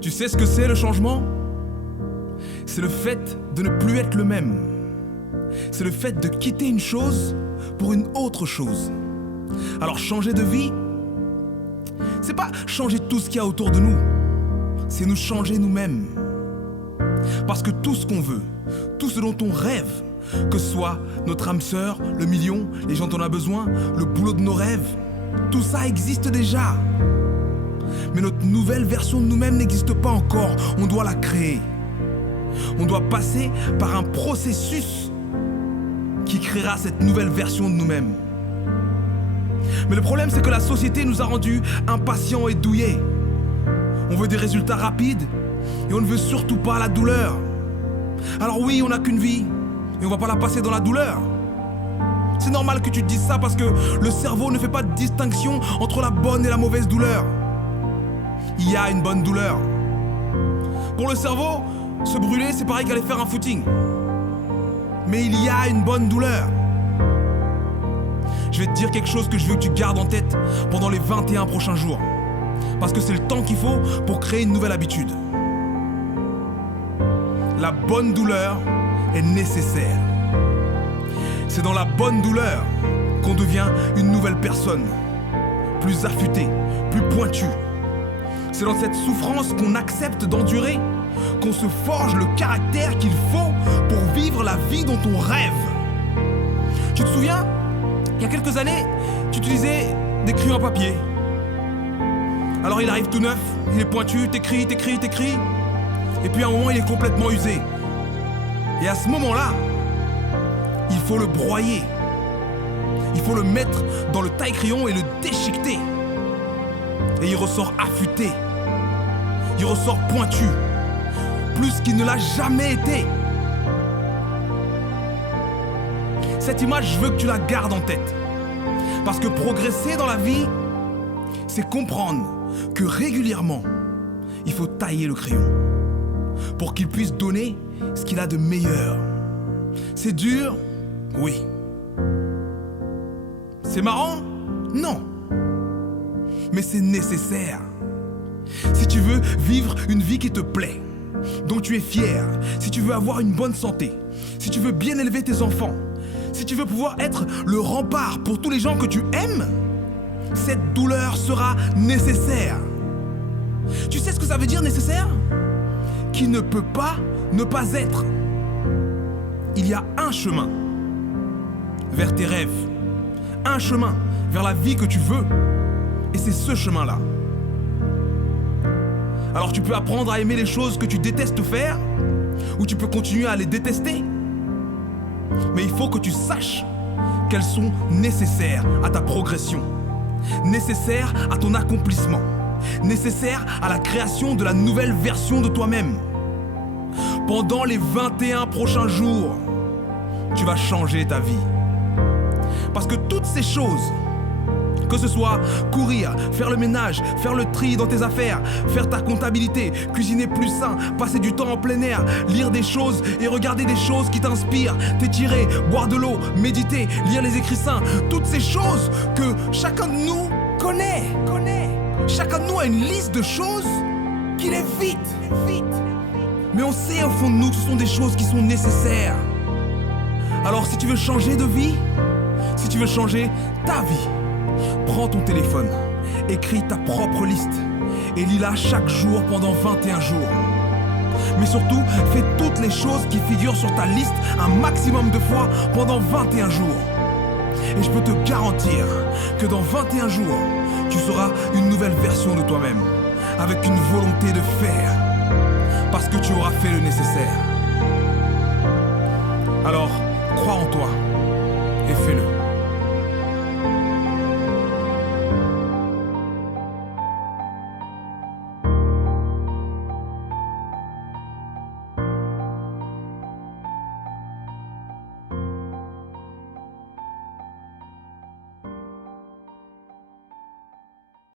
Tu sais ce que c'est le changement? C'est le fait de ne plus être le même. C'est le fait de quitter une chose pour une autre chose. Alors changer de vie, c'est pas changer tout ce qu'il y a autour de nous, c'est nous changer nous-mêmes. Parce que tout ce qu'on veut, tout ce dont on rêve, que ce soit notre âme sœur, le million, les gens dont on a besoin, le boulot de nos rêves, tout ça existe déjà. Mais notre nouvelle version de nous-mêmes n'existe pas encore, on doit la créer. On doit passer par un processus qui créera cette nouvelle version de nous-mêmes. Mais le problème, c'est que la société nous a rendus impatients et douillets. On veut des résultats rapides et on ne veut surtout pas la douleur. Alors oui, on n'a qu'une vie et on va pas la passer dans la douleur. C'est normal que tu te dises ça parce que le cerveau ne fait pas de distinction entre la bonne et la mauvaise douleur. Il y a une bonne douleur. Pour le cerveau, se brûler, c'est pareil qu'aller faire un footing. Mais il y a une bonne douleur. Je vais te dire quelque chose que je veux que tu gardes en tête pendant les 21 prochains jours. Parce que c'est le temps qu'il faut pour créer une nouvelle habitude. La bonne douleur est nécessaire. C'est dans la bonne douleur qu'on devient une nouvelle personne. Plus affûtée, plus pointue. C'est dans cette souffrance qu'on accepte d'endurer qu'on se forge le caractère qu'il faut pour vivre la vie dont on rêve. Tu te souviens, il y a quelques années, tu utilisais des crayons à papier. Alors il arrive tout neuf, il est pointu, t'écris. Et puis à un moment, il est complètement usé. Et à ce moment-là, il faut le broyer. Il faut le mettre dans le taille-crayon et le déchiqueter. Et il ressort affûté. Il ressort pointu. Plus qu'il ne l'a jamais été. Cette image, je veux que tu la gardes en tête. Parce que progresser dans la vie, c'est comprendre que régulièrement, il faut tailler le crayon pour qu'il puisse donner ce qu'il a de meilleur. C'est dur? Oui. C'est marrant? Non. Mais c'est nécessaire. Si tu veux vivre une vie qui te plaît, dont tu es fier, si tu veux avoir une bonne santé, si tu veux bien élever tes enfants, si tu veux pouvoir être le rempart pour tous les gens que tu aimes, cette douleur sera nécessaire. Tu sais ce que ça veut dire nécessaire? Qui ne peut pas ne pas être. Il y a un chemin vers tes rêves, un chemin vers la vie que tu veux, et c'est ce chemin-là. Alors tu peux apprendre à aimer les choses que tu détestes faire, ou tu peux continuer à les détester. Mais il faut que tu saches qu'elles sont nécessaires à ta progression, nécessaires à ton accomplissement, nécessaires à la création de la nouvelle version de toi-même. Pendant les 21 prochains jours, tu vas changer ta vie. Parce que toutes ces choses, que ce soit courir, faire le ménage, faire le tri dans tes affaires, faire ta comptabilité, cuisiner plus sain, passer du temps en plein air, lire des choses et regarder des choses qui t'inspirent, t'étirer, boire de l'eau, méditer, lire les écrits saints, toutes ces choses que chacun de nous connaît. Chacun de nous a une liste de choses qu'il évite. Mais on sait au fond de nous que ce sont des choses qui sont nécessaires. Alors si tu veux changer de vie, si tu veux changer ta vie, prends ton téléphone, écris ta propre liste et lis-la chaque jour pendant 21 jours. Mais surtout, fais toutes les choses qui figurent sur ta liste un maximum de fois pendant 21 jours. Et je peux te garantir que dans 21 jours, tu seras une nouvelle version de toi-même, avec une volonté de faire, parce que tu auras fait le nécessaire. Alors, crois en toi et fais-le.